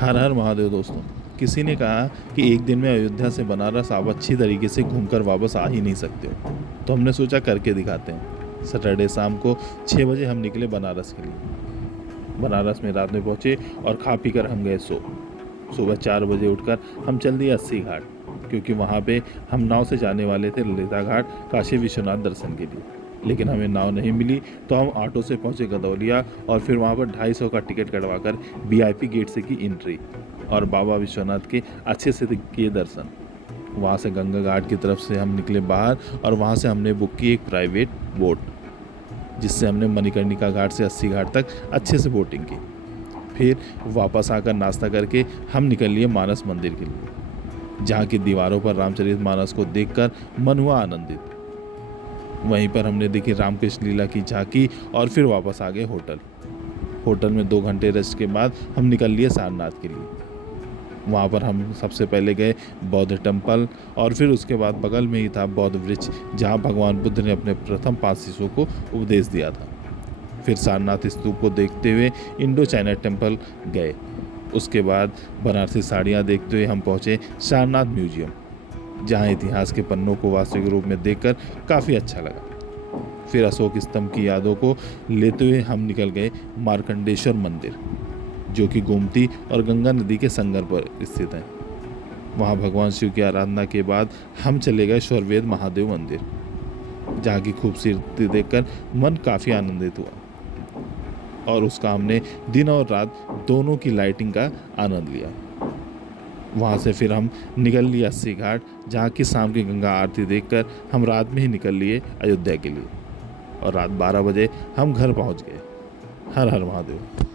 हर हर महादेव दोस्तों। किसी ने कहा कि एक दिन में अयोध्या से बनारस आप अच्छी तरीके से घूमकर वापस आ ही नहीं सकते हो, तो हमने सोचा करके दिखाते हैं। सैटरडे शाम को 6 बजे हम निकले बनारस के लिए। बनारस में रात में पहुंचे और खा पी कर हम गए सुबह 4 बजे उठकर हम चल दिए अस्सी घाट, क्योंकि वहाँ पे हम नाव से जाने वाले थे ललिता घाट काशी विश्वनाथ दर्शन के लिए। लेकिन हमें नाव नहीं मिली तो हम ऑटो से पहुँचे गदौलिया और फिर वहाँ पर 250 का टिकट कटवाकर VIP गेट से की एंट्री और बाबा विश्वनाथ के अच्छे से किए दर्शन। वहाँ से गंगा घाट की तरफ से हम निकले बाहर और वहाँ से हमने बुक की एक प्राइवेट बोट, जिससे हमने मणिकर्णिका घाट से 80 घाट तक अच्छे से बोटिंग की। फिर वापस आकर नाश्ता करके हम निकल लिए मानस मंदिर के लिए, जहाँ की दीवारों पर रामचरितमानस को देखकर मन हुआ आनंदित। वहीं पर हमने देखी रामकृष्ण लीला की झांकी और फिर वापस आ गए होटल में 2 घंटे रेस्ट के बाद हम निकल लिए सारनाथ के लिए। वहाँ पर हम सबसे पहले गए बौद्ध टेम्पल और फिर उसके बाद बगल में ही था बौद्ध वृक्ष, जहाँ भगवान बुद्ध ने अपने प्रथम 5 शिष्यों को उपदेश दिया था। फिर सारनाथ स्तूप को देखते हुए इंडो चाइना टेम्पल गए। उसके बाद बनारसी साड़ियाँ देखते हुए हम पहुँचे सारनाथ म्यूजियम, जहाँ इतिहास के पन्नों को वास्तविक रूप में देखकर काफ़ी अच्छा लगा। फिर अशोक स्तंभ की यादों को लेते हुए हम निकल गए मार्कंडेश्वर मंदिर, जो कि गोमती और गंगा नदी के संगम पर स्थित है। वहाँ भगवान शिव की आराधना के बाद हम चले गए स्वरवेद महादेव मंदिर, जहाँ की खूबसूरती देखकर मन काफ़ी आनंदित हुआ और उसका हमने दिन और रात दोनों की लाइटिंग का आनंद लिया। वहाँ से फिर हम निकल लिए अस्सी घाट, जहाँ की शाम की गंगा आरती देखकर हम रात में ही निकल लिए अयोध्या के लिए और रात 12 बजे हम घर पहुँच गए। हर हर महादेव।